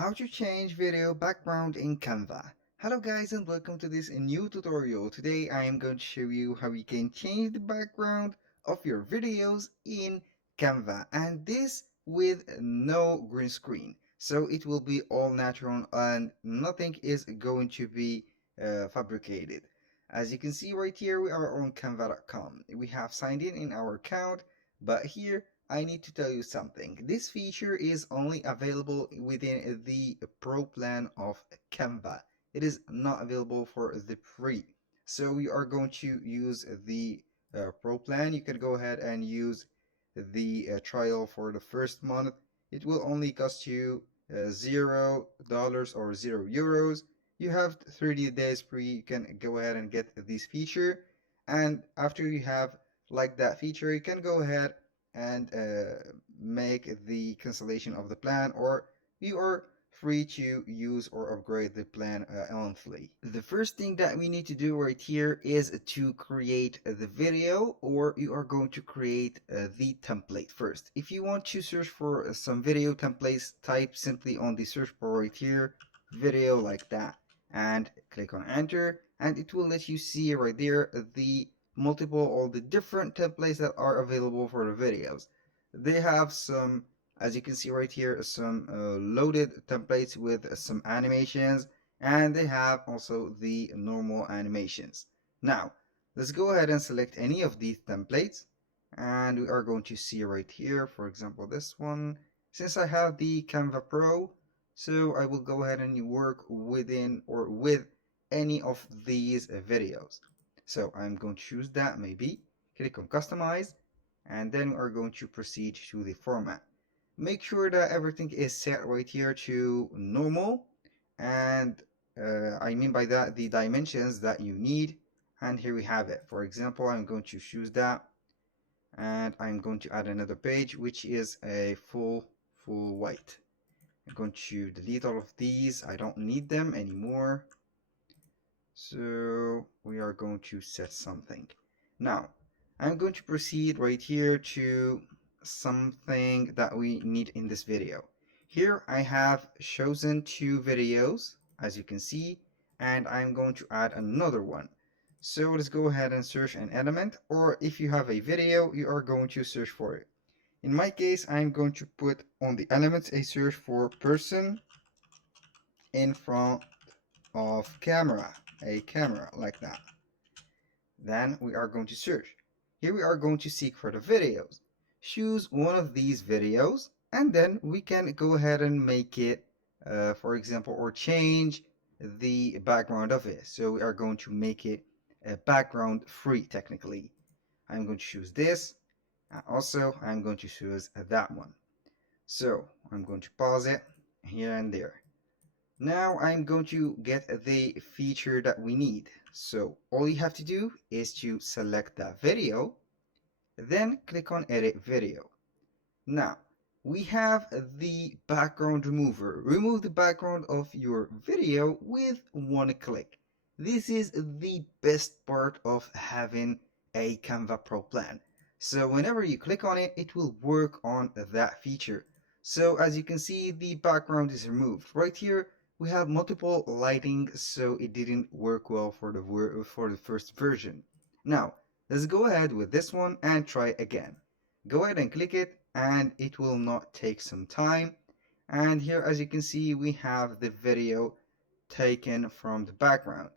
How to change video background in Canva. Hello guys and welcome to this new tutorial. Today I am going to show you how you can change the background of your videos in Canva, and this with no green screen. So it will be all natural and nothing is going to be fabricated. As you can see right here, we are on canva.com. We have signed in our account, but here I need to tell you something. This feature is only available within the Pro plan of Canva. It is not available for the free. So we are going to use the Pro plan. You can go ahead and use the trial for the first month. It will only cost you $0 or €0. You have 30 days free. You can go ahead and get this feature. And after you have liked that feature, you can go ahead and make the cancellation of the plan, or you are free to use or upgrade the plan monthly. The first thing that we need to do right here is to create the video, or you are going to create the template first. If you want to search for some video templates, type simply on the search bar right here video like that and click on enter, and it will let you see right there the multiple all the different templates that are available for the videos. They have some, as you can see right here, some loaded templates with some animations, and they have also the normal animations. Now let's go ahead and select any of these templates, and we are going to see right here, for example, this one. Since I have the Canva Pro, so I will go ahead and work within or with any of these videos. So I'm going to choose that, maybe click on customize, and then we are going to proceed to the format. Make sure that everything is set right here to normal, and I mean by that the dimensions that you need, and here we have it. For example, I'm going to choose that, and I'm going to add another page which is a full white. I'm going to delete all of these, I don't need them anymore. So we are going to set something. Now I'm going to proceed right here to something that we need in this video. Here I have chosen two videos, as you can see, and I'm going to add another one. So let's go ahead and search an element, or if you have a video, you are going to search for it. In my case, I'm going to put on the elements a search for person in front of camera, a camera like that. Then we are going to search. Here we are going to seek for the videos. Choose one of these videos, and then we can go ahead and make it, for example, or change the background of it. So we are going to make it background free technically. I'm going to choose this, and also I'm going to choose that one. So I'm going to pause it here and there. Now I'm going to get the feature that we need. So all you have to do is to select that video, then click on edit video. Now we have the background remover. Remove the background of your video with one click. This is the best part of having a Canva Pro plan. So whenever you click on it, it will work on that feature. So as you can see, the background is removed. Right here we have multiple lighting, so it didn't work well for the first version. Now let's go ahead with this one and try again. Go ahead and click it, and it will not take some time. And here, as you can see, we have the video taken from the background.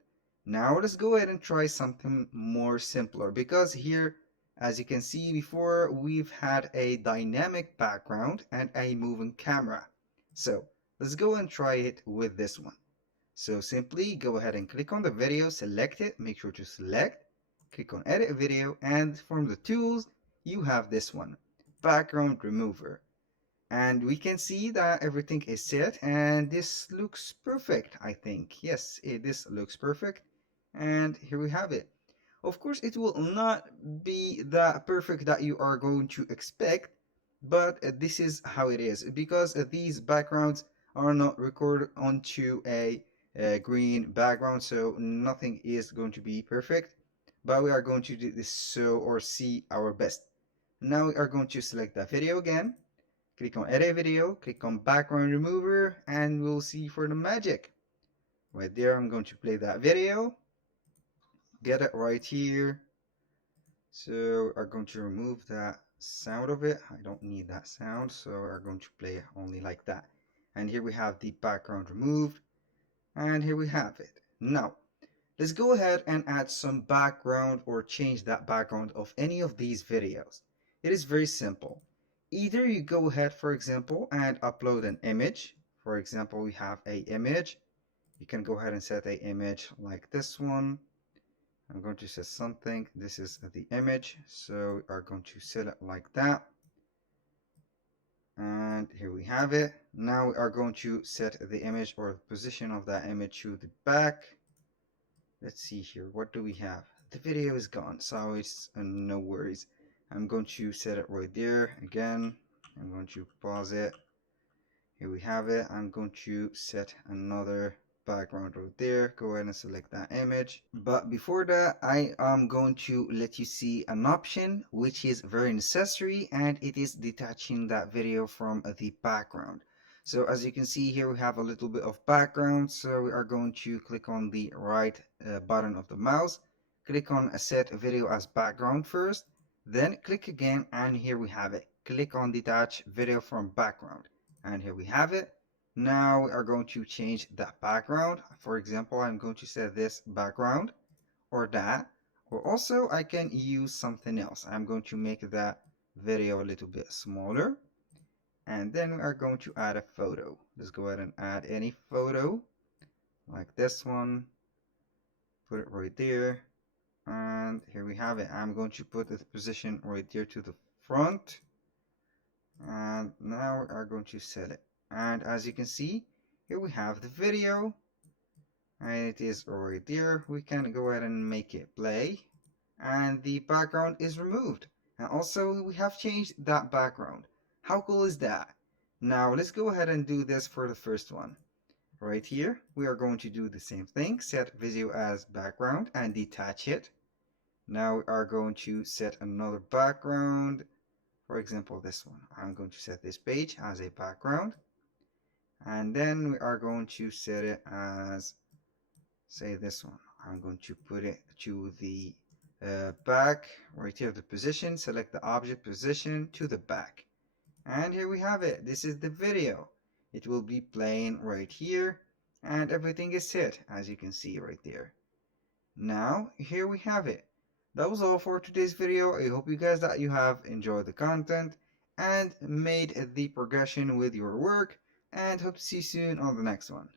Now let's go ahead and try something more simpler, because here, as you can see before, we've had a dynamic background and a moving camera. So let's go and try it with this one. So simply go ahead and click on the video, select it, make sure to select, click on edit video, and from the tools you have this one, background remover. And we can see that everything is set, and this looks perfect, I think. Yes, this looks perfect, and here we have it. Of course it will not be that perfect that you are going to expect, but this is how it is, because these backgrounds are not recorded onto a green background, so nothing is going to be perfect, but we are going to do this so or see our best. Now we are going to select that video again, Click on edit video, click on background remover, and we'll see for the magic. Right there, I'm going to play that video. Get it right here. So I'm going to remove that sound of it. I don't need that sound, so I'm going to play it only like that. And here we have the background removed, and here we have it. Now, let's go ahead and add some background or change that background of any of these videos. It is very simple. Either you go ahead, for example, and upload an image. For example, we have a image. You can go ahead and set a image like this one. I'm going to set something. This is the image, so we are going to set it like that. And here we have it. Now we are going to set the image or the position of that image to the back. Let's see here. What do we have? The video is gone, so it's no worries. I'm going to set it right there again. I'm going to pause it. Here we have it. I'm going to set another background right there. Go ahead and select that image. But before that, I am going to let you see an option which is very necessary, and it is detaching that video from the background. So as you can see here, we have a little bit of background. So we are going to click on the right button of the mouse, click on set video as background first, then click again, and here we have it. Click on detach video from background, and here we have it. Now we are going to change that background. For example, I'm going to set this background or that, or also I can use something else. I'm going to make that video a little bit smaller, and then we are going to add a photo. Let's go ahead and add any photo like this one, put it right there, and here we have it. I'm going to put the position right there to the front, and now we are going to set it. And as you can see, here we have the video, and it is right there. We can go ahead and make it play, and the background is removed. And also we have changed that background. How cool is that? Now let's go ahead and do this for the first one. Right here, we are going to do the same thing. Set video as background and detach it. Now we are going to set another background. For example, this one. I'm going to set this page as a background. And then we are going to set it as, say, this one. I'm going to put it to the back, right here, the position. Select the object position to the back. And here we have it. This is the video. It will be playing right here, and everything is set, as you can see right there. Now, here we have it. That was all for today's video. I hope you guys that you have enjoyed the content and made the progression with your work, and hope to see you soon on the next one.